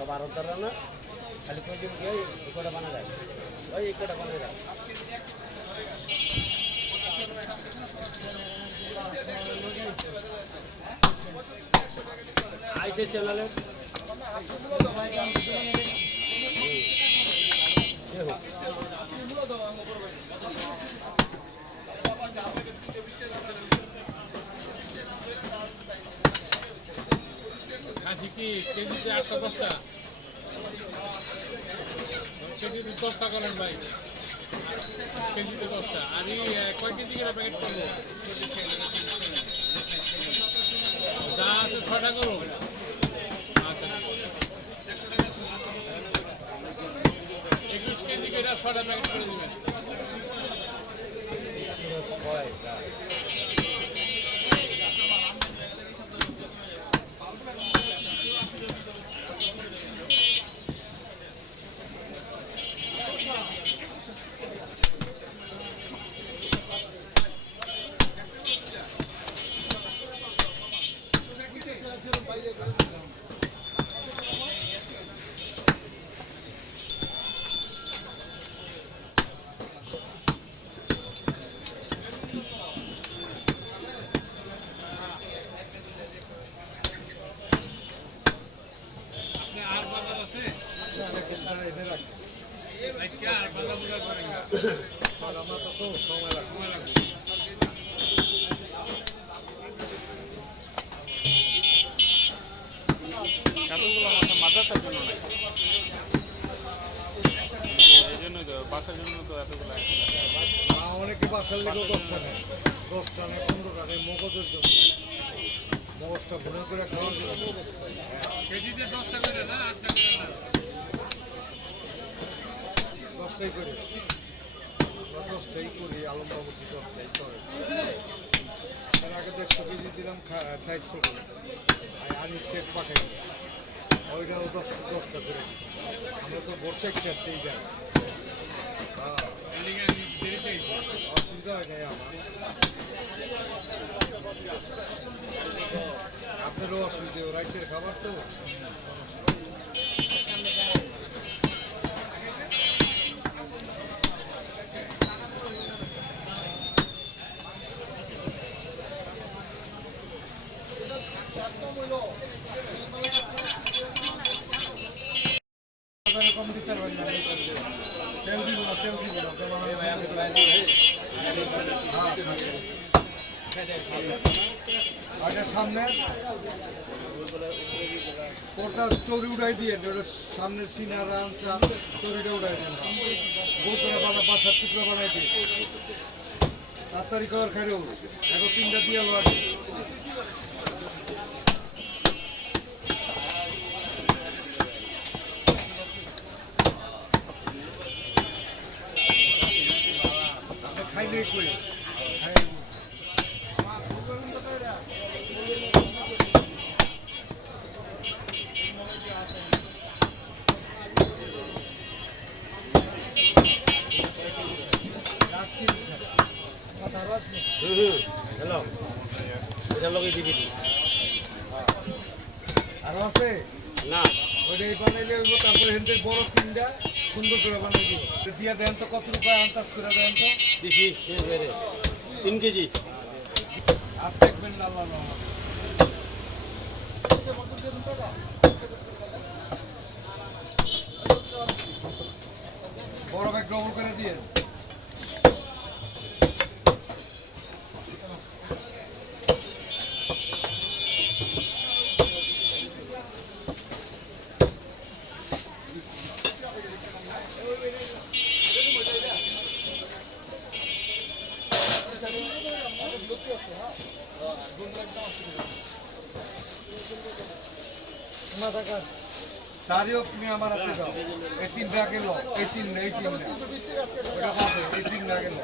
सब आरोप कर रहा ना खाली कोई दिन गया एक कोटा बना जाए भाई एक कोटा बना जाए ऐसे चैनल है কি কেজিতে 8টা 10টা কেজিতে 10টা করেন ভাই কেজিতে 10টা আর এই কয় কেজি করে প্যাকেট করবো যা আছে 6টা করো আচ্ছা 21 কেজি করে 6টা প্যাকেট করে দিবেন অনেকে বাসার লেগেও 10টা নেয় 10টা নেয় 15টা নেয় মগজের জন্য মগজটা ভুনা করে খাওয়ার জন্য কেজিতে 10টা করে না 8টা করে না 10টাই করে আমরা 10টাই করি আলমবাবু 10টাই করে তার আগে 150 কেজি দিলাম সাইড করে আমি সেট পাঠাই ওইটাও 10টা করে আমরা তো ভোর 4টাতেই যাই অসুবিধা হয় নাই আমার আপনারও অসুবিধা রাইতের খাবার তো কম দিতে পারবেন না তেল দিব না সামনে ওটা চড়ি উড়াই দিয়ে সামনে সিনার আনচা চড়িটা উড়াই দেন বোতলে বানা 5-7 টুকরা বানাই দিয়ে তাড়াতাড়ি খাবার খাইও এখন 3টা দিয়ে আলো আগে খাইলে কই হ্যালো এটা লগে দিবি আরো আছে না ওইটাই বানাইলে হইব তারপরে হেনতে বড় 3টা সুন্দর করে বানাই দিব দিয়া দেন তো কত রুপায় আন্দাজ করে দেন তো বেশি শেষ বেড়ে 3 কেজি আর দেখবেন না আল্লাহ বড় ব্যাগ ডবল করে দিয়ে চারিও তুমি আমার হাতে দাও এই 3টা গেল এই 3 এই 3 এই 3 গেল